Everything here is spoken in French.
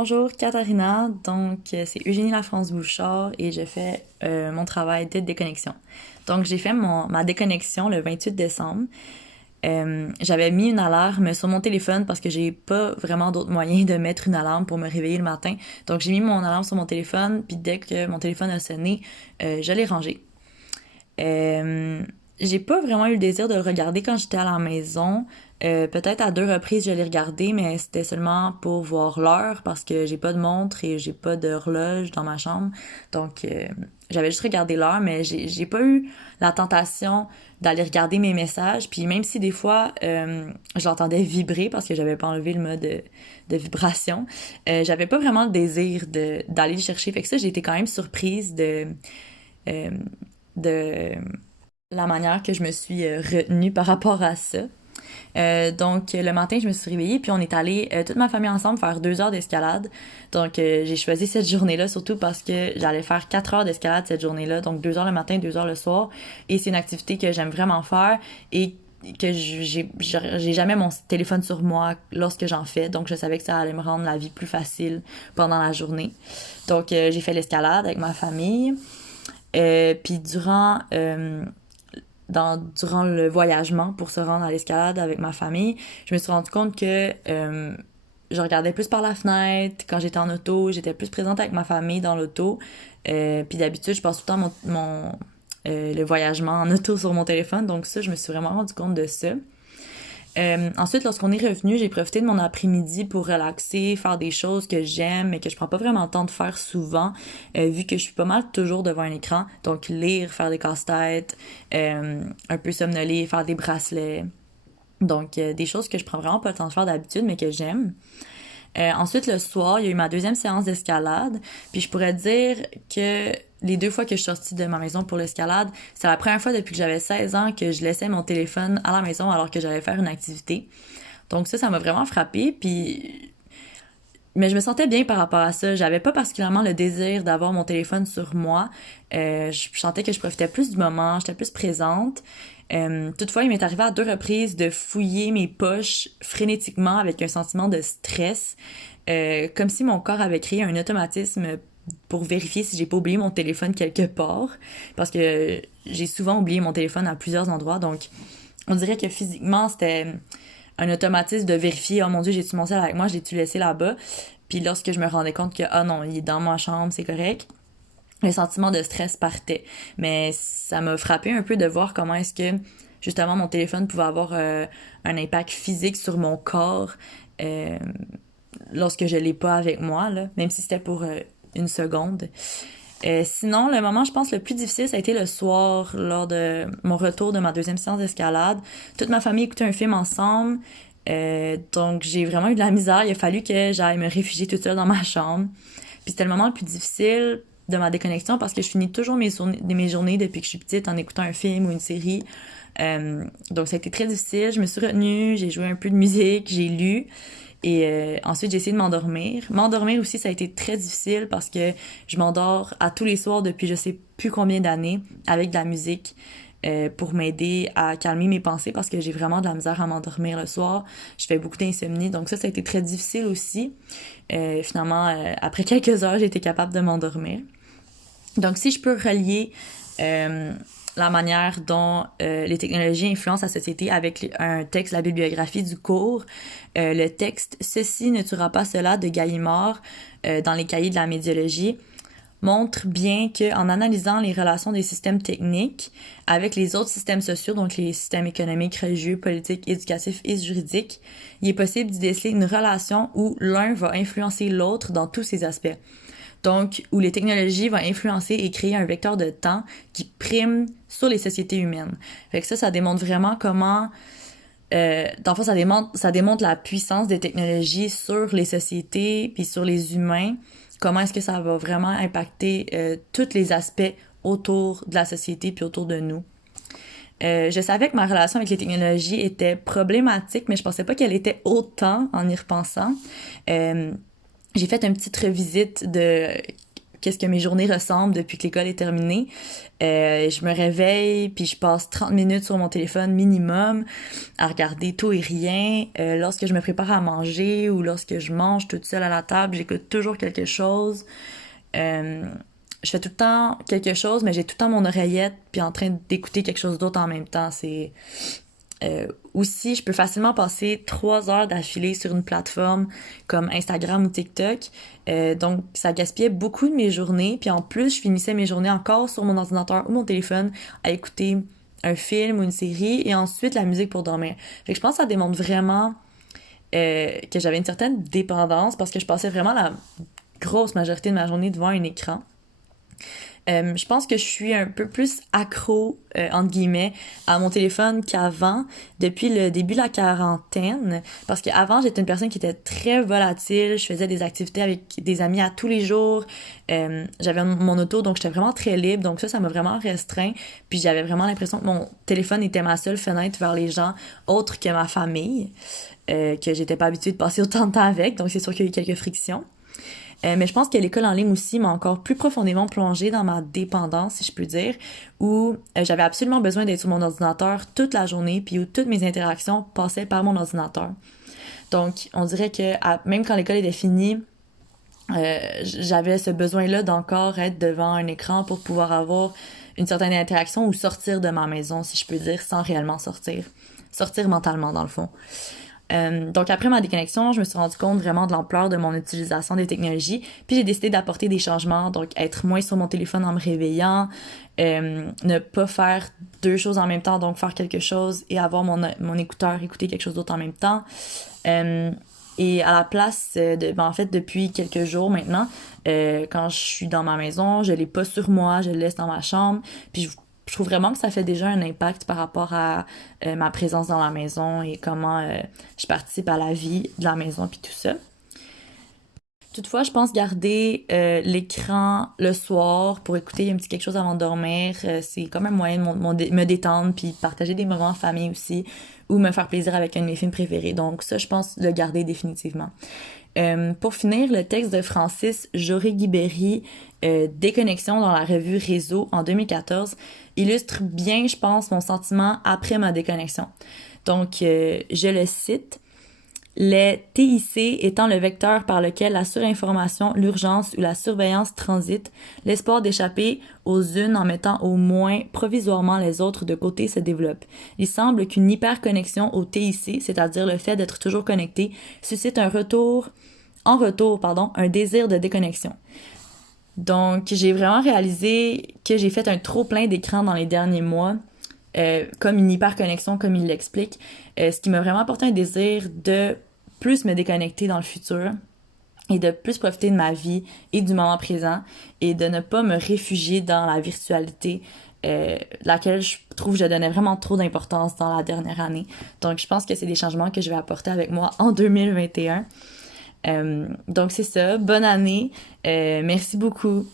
Bonjour Katharina, c'est Eugénie Lafrance-Bouchard et je fais mon travail de déconnexion. Donc j'ai fait ma déconnexion le 28 décembre. J'avais mis une alarme sur mon téléphone parce que j'ai pas vraiment d'autre moyen de mettre une alarme pour me réveiller le matin. Donc j'ai mis mon alarme sur mon téléphone, puis dès que mon téléphone a sonné, je l'ai rangé. Euh, j'ai pas vraiment eu le désir de le regarder quand j'étais à la maison. Peut-être à 2 reprises je l'ai regardé, mais c'était seulement pour voir l'heure parce que j'ai pas de montre et j'ai pas d'horloge dans ma chambre. Donc j'avais juste regardé l'heure, mais j'ai pas eu la tentation d'aller regarder mes messages. Puis même si des fois je l'entendais vibrer parce que j'avais pas enlevé le mode de vibration, j'avais pas vraiment le désir d'aller le chercher. Fait que ça, j'ai été quand même surprise euh, de la manière que je me suis retenue par rapport à ça. Donc le matin, je me suis réveillée, puis on est allé toute ma famille ensemble faire 2 heures d'escalade. Donc j'ai choisi cette journée-là surtout parce que j'allais faire 4 heures d'escalade cette journée-là, donc 2 heures le matin, 2 heures le soir. Et c'est une activité que j'aime vraiment faire et que j'ai jamais mon téléphone sur moi lorsque j'en fais, donc je savais que ça allait me rendre la vie plus facile pendant la journée. Donc j'ai fait l'escalade avec ma famille. Puis durant le voyagement pour se rendre à l'escalade avec ma famille, je me suis rendu compte que je regardais plus par la fenêtre. Quand j'étais en auto, j'étais plus présente avec ma famille dans l'auto. Puis d'habitude, je passe tout le temps le voyagement en auto sur mon téléphone. Donc ça, je me suis vraiment rendu compte de ça. Ensuite, lorsqu'on est revenu, j'ai profité de mon après-midi pour relaxer, faire des choses que j'aime mais que je prends pas vraiment le temps de faire souvent, vu que je suis pas mal toujours devant un écran. Donc lire, faire des casse-têtes, un peu somnoler, faire des bracelets. Donc des choses que je prends vraiment pas le temps de faire d'habitude mais que j'aime. Ensuite, le soir, il y a eu ma deuxième séance d'escalade. Puis je pourrais dire que les 2 fois que je suis sortie de ma maison pour l'escalade, c'est la première fois depuis que j'avais 16 ans que je laissais mon téléphone à la maison alors que j'allais faire une activité. Donc ça m'a vraiment frappée. Mais je me sentais bien par rapport à ça. J'avais pas particulièrement le désir d'avoir mon téléphone sur moi. Je sentais que je profitais plus du moment, j'étais plus présente. Toutefois, il m'est arrivé à 2 reprises de fouiller mes poches frénétiquement avec un sentiment de stress, comme si mon corps avait créé un automatisme pour vérifier si j'ai pas oublié mon téléphone quelque part, parce que j'ai souvent oublié mon téléphone à plusieurs endroits, donc on dirait que physiquement c'était un automatisme de vérifier, oh mon dieu, j'ai-tu mon sel avec moi, j'ai-tu laissé là-bas, puis lorsque je me rendais compte que, ah non, il est dans ma chambre, c'est correct, le sentiment de stress partait. Mais ça m'a frappé un peu de voir comment est-ce que justement mon téléphone pouvait avoir un impact physique sur mon corps euh, lorsque je l'ai pas avec moi, là, même si c'était pour une seconde. Sinon, le moment, je pense, le plus difficile, ça a été le soir, lors de mon retour de ma deuxième séance d'escalade. Toute ma famille écoutait un film ensemble, donc j'ai vraiment eu de la misère. Il a fallu que j'aille me réfugier toute seule dans ma chambre. Puis c'était le moment le plus difficile de ma déconnexion parce que je finis toujours mes journées depuis que je suis petite en écoutant un film ou une série. Donc ça a été très difficile. Je me suis retenue, j'ai joué un peu de musique, j'ai lu. Et ensuite, j'ai essayé de m'endormir. M'endormir aussi, ça a été très difficile parce que je m'endors à tous les soirs depuis je sais plus combien d'années avec de la musique pour m'aider à calmer mes pensées parce que j'ai vraiment de la misère à m'endormir le soir. Je fais beaucoup d'insomnie, donc ça a été très difficile aussi. Finalement, après quelques heures, j'ai été capable de m'endormir. Donc, si je peux relier la manière dont les technologies influencent la société avec un texte, la bibliographie du cours, le texte Ceci ne tuera pas cela de Gallimard dans les cahiers de la médiologie montre bien qu'en analysant les relations des systèmes techniques avec les autres systèmes sociaux, donc les systèmes économiques, religieux, politiques, éducatifs et juridiques, il est possible d'y déceler une relation où l'un va influencer l'autre dans tous ses aspects. Donc, où les technologies vont influencer et créer un vecteur de temps qui prime sur les sociétés humaines. Fait que ça démontre vraiment comment dans le fond, ça démontre la puissance des technologies sur les sociétés puis sur les humains. Comment est-ce que ça va vraiment impacter tous les aspects autour de la société puis autour de nous. Je savais que ma relation avec les technologies était problématique, mais je pensais pas qu'elle était autant en y repensant. J'ai fait une petite revisite de qu'est-ce que mes journées ressemblent depuis que l'école est terminée. Je me réveille, puis je passe 30 minutes sur mon téléphone minimum à regarder tout et rien. Lorsque je me prépare à manger ou lorsque je mange toute seule à la table, j'écoute toujours quelque chose. Je fais tout le temps quelque chose, mais j'ai tout le temps mon oreillette puis en train d'écouter quelque chose d'autre en même temps. C'est aussi, je peux facilement passer 3 heures d'affilée sur une plateforme comme Instagram ou TikTok. Donc, ça gaspillait beaucoup de mes journées. Puis en plus, je finissais mes journées encore sur mon ordinateur ou mon téléphone à écouter un film ou une série et ensuite la musique pour dormir. Fait que je pense que ça démontre vraiment que j'avais une certaine dépendance parce que je passais vraiment la grosse majorité de ma journée devant un écran. Je pense que je suis un peu plus accro, entre guillemets, à mon téléphone qu'avant, depuis le début de la quarantaine, parce qu'avant, j'étais une personne qui était très volatile, je faisais des activités avec des amis à tous les jours, j'avais mon auto, donc j'étais vraiment très libre, donc ça m'a vraiment restreint, puis j'avais vraiment l'impression que mon téléphone était ma seule fenêtre vers les gens autres que ma famille, que j'étais pas habituée de passer autant de temps avec, donc c'est sûr qu'il y a eu quelques frictions. Mais je pense que l'école en ligne aussi m'a encore plus profondément plongée dans ma dépendance, si je peux dire, où j'avais absolument besoin d'être sur mon ordinateur toute la journée, puis où toutes mes interactions passaient par mon ordinateur. Donc, on dirait que même quand l'école était finie, j'avais ce besoin-là d'encore être devant un écran pour pouvoir avoir une certaine interaction ou sortir de ma maison, si je peux dire, sans réellement sortir. Sortir mentalement, dans le fond. Donc après ma déconnexion, je me suis rendu compte vraiment de l'ampleur de mon utilisation des technologies, puis j'ai décidé d'apporter des changements, donc être moins sur mon téléphone en me réveillant, ne pas faire 2 choses en même temps, donc faire quelque chose et avoir mon écouteur, écouter quelque chose d'autre en même temps. Et à la place en fait, depuis quelques jours maintenant, quand je suis dans ma maison, je l'ai pas sur moi, je le laisse dans ma chambre, puis je trouve vraiment que ça fait déjà un impact par rapport à ma présence dans la maison et comment je participe à la vie de la maison puis tout ça. Toutefois, je pense garder l'écran le soir pour écouter un petit quelque chose avant de dormir, c'est comme un moyen de me détendre puis partager des moments en famille aussi ou me faire plaisir avec un de mes films préférés. Donc ça, je pense le garder définitivement. Pour finir, le texte de Francis Jory-Guibéry, Déconnexion dans la revue Réseau en 2014, illustre bien, je pense, mon sentiment après ma déconnexion. Donc, je le cite. Les TIC étant le vecteur par lequel la surinformation, l'urgence ou la surveillance transitent, l'espoir d'échapper aux unes en mettant au moins provisoirement les autres de côté se développe. Il semble qu'une hyperconnexion au TIC, c'est-à-dire le fait d'être toujours connecté, suscite un désir de déconnexion. Donc, j'ai vraiment réalisé que j'ai fait un trop plein d'écran dans les derniers mois, comme une hyperconnexion, comme il l'explique, ce qui m'a vraiment apporté un désir de plus me déconnecter dans le futur et de plus profiter de ma vie et du moment présent et de ne pas me réfugier dans la virtualité, laquelle je trouve que je donnais vraiment trop d'importance dans la dernière année. Donc, je pense que c'est des changements que je vais apporter avec moi en 2021. Donc, c'est ça. Bonne année. Merci beaucoup.